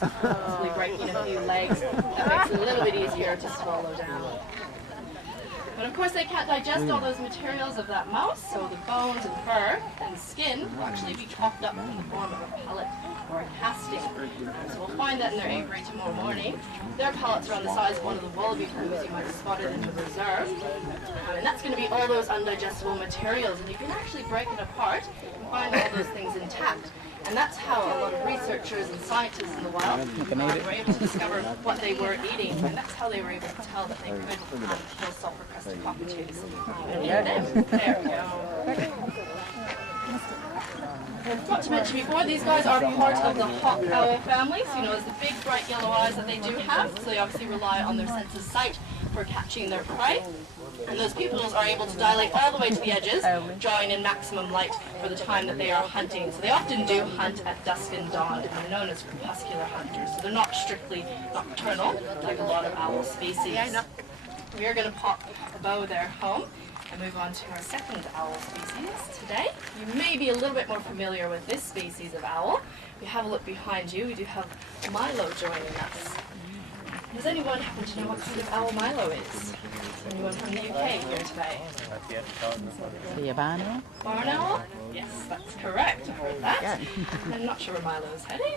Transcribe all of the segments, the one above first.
possibly breaking a few legs. That makes it a little bit easier to swallow down. But of course they can't digest all those materials of that mouse, so the bones and fur and the skin will actually be chopped up in the form of a pellet or a casting. So we'll find that in their aviary tomorrow morning. Their pellets are on the size of one of the wallaby poos you might have spotted in the reserve. And that's going to be all those undigestible materials, and you can actually break it apart and find all those things intact. And that's how a lot of researchers and scientists in the wild were able to discover what they were eating. And that's how they were able to tell that they could kill sulfur-crested cockatoos. And eat them. There we go. Not to mention before, these guys are part of the hawk owl family. So you know, it's the big bright yellow eyes that they do have. So they obviously rely on their sense of sight for catching their prey. And those pupils are able to dilate all the way to the edges, drawing in maximum light for the time that they are hunting. So they often do hunt at dusk and dawn, and they're known as crepuscular hunters. So they're not strictly nocturnal like a lot of owl species. We are going to pop a bow there home and move on to our second owl species today. You may be a little bit more familiar with this species of owl. If you have a look behind you, we do have Milo joining us. Does anyone happen to know what kind of owl Milo is? Anyone from the UK here today? The barn owl? Barn owl? Yes, that's correct. I've heard that. I'm not sure where Milo is heading.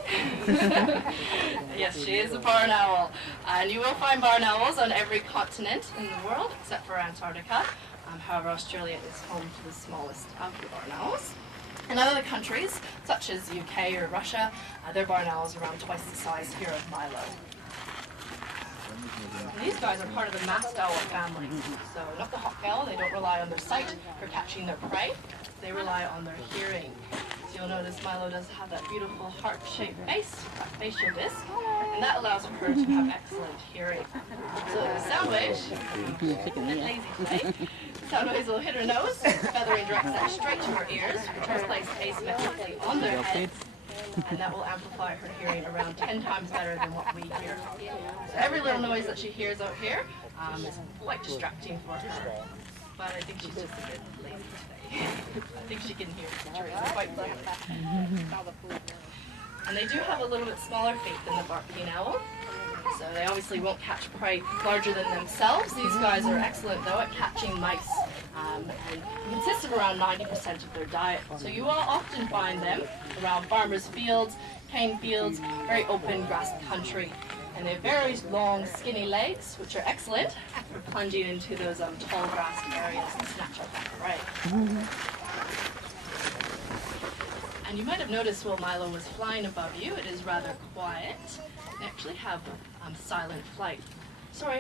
Yes, she is a barn owl. And you will find barn owls on every continent in the world except for Antarctica. However, Australia is home to the smallest of the barn owls. In other countries, such as the UK or Russia, their barn owls are around twice the size here of Milo. These guys are part of the mast owl family. So not the hawk owl, they don't rely on their sight for catching their prey. They rely on their hearing. So you'll notice Milo does have that beautiful heart-shaped face, that facial disc, and that allows for her to have excellent hearing. So the sound waves, lazy today, sound waves will hit her nose, feathering directs that straight to her ears, which are placed asymmetrically on their heads. And that will amplify her hearing around 10 times better than what we hear. So every little noise that she hears out here is quite distracting for her. But I think she's just a bit lazy today. I think she can hear the trees quite clearly. And they do have a little bit smaller feet than the barking owl. So they obviously won't catch prey larger than themselves. These guys are excellent though at catching mice and consist of around 90% of their diet. So you will often find them around farmers' fields, cane fields, very open grass country. And they have very long skinny legs, which are excellent for plunging into those tall grass areas and snatch up that prey. And you might have noticed while Milo was flying above you, it is rather quiet. They actually have silent flight. Sorry.